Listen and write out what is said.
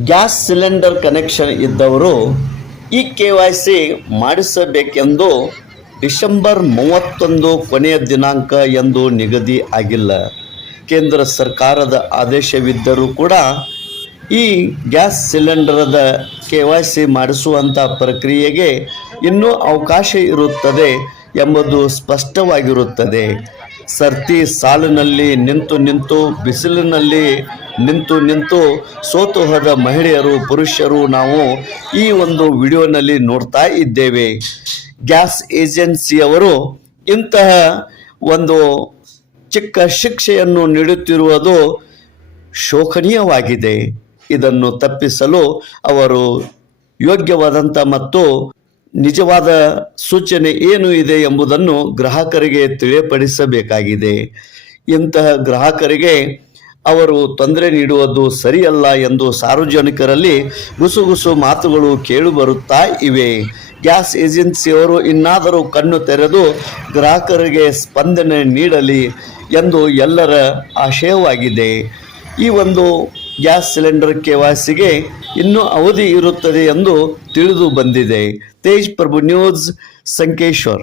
Gas cylinder connection ಇದ್ದವರು ಈ K Y C ಮಾಡಿಸಬೇಕೆಂದು ಡಿಸೆಂಬರ್ ಮೂವತ್ತೊಂದು ಕೊನೆಯ ದಿನಾಂಕ ಎಂದು ನಿಗದಿ ಆಗಿಲ್ಲ. ಕೇಂದ್ರ ಸರ್ಕಾರದ ಆದೇಶವಿದ್ದರೂ ಕೂಡ ಈ ಗ್ಯಾಸ್ ಸಿಲಿಂಡರದ ಕೆ ವೈ ಸಿ ಮಾಡಿಸುವಂಥ ಪ್ರಕ್ರಿಯೆಗೆ ಇನ್ನೂ ಅವಕಾಶ ಇರುತ್ತದೆ ಎಂಬುದು ಸ್ಪಷ್ಟವಾಗಿರುತ್ತದೆ. ಸರ್ತಿ ಸಾಲಿನಲ್ಲಿ ನಿಂತು ನಿಂತು, ಬಿಸಿಲಿನಲ್ಲಿ ನಿಂತು ನಿಂತು ಸೋತು ಹೋದ ಮಹಿಳೆಯರು, ಪುರುಷರು ನಾವು ಈ ಒಂದು ವಿಡಿಯೋನಲ್ಲಿ ನೋಡ್ತಾ ಇದ್ದೇವೆ. ಗ್ಯಾಸ್ ಏಜೆನ್ಸಿಯವರು ಇಂತಹ ಒಂದು ಚಿಕ್ಕ ಶಿಕ್ಷೆಯನ್ನು ನೀಡುತ್ತಿರುವುದು ಶೋಕನೀಯವಾಗಿದೆ. ಇದನ್ನು ತಪ್ಪಿಸಲು ಅವರು ಯೋಗ್ಯವಾದಂಥ ಮತ್ತು ನಿಜವಾದ ಸೂಚನೆ ಏನು ಇದೆ ಎಂಬುದನ್ನು ಗ್ರಾಹಕರಿಗೆ ತಿಳಿಯಪಡಿಸಬೇಕಾಗಿದೆ. ಇಂತಹ ಗ್ರಾಹಕರಿಗೆ ಅವರು ತೊಂದರೆ ನೀಡುವುದು ಸರಿಯಲ್ಲ ಎಂದು ಸಾರ್ವಜನಿಕರಲ್ಲಿ ಗುಸುಗುಸು ಮಾತುಗಳು ಕೇಳಿಬರುತ್ತಾ ಇವೆ. ಗ್ಯಾಸ್ ಏಜೆನ್ಸಿಯವರು ಇನ್ನಾದರೂ ಕಣ್ಣು ತೆರೆದು ಗ್ರಾಹಕರಿಗೆ ಸ್ಪಂದನೆ ನೀಡಲಿ ಎಂದು ಎಲ್ಲರ ಆಶಯವಾಗಿದೆ. ಈ ಒಂದು ಗ್ಯಾಸ್ ಸಿಲಿಂಡರ್ ಕೆವಾಸಿಗೆ ಇನ್ನೂ ಅವಧಿ ಇರುತ್ತದೆ ಎಂದು ತಿಳಿದು ಬಂದಿದೆ. ತೇಜ್ ಪ್ರಭು ನ್ಯೂಸ್ ಸಂಕೇಶ್ವರ್.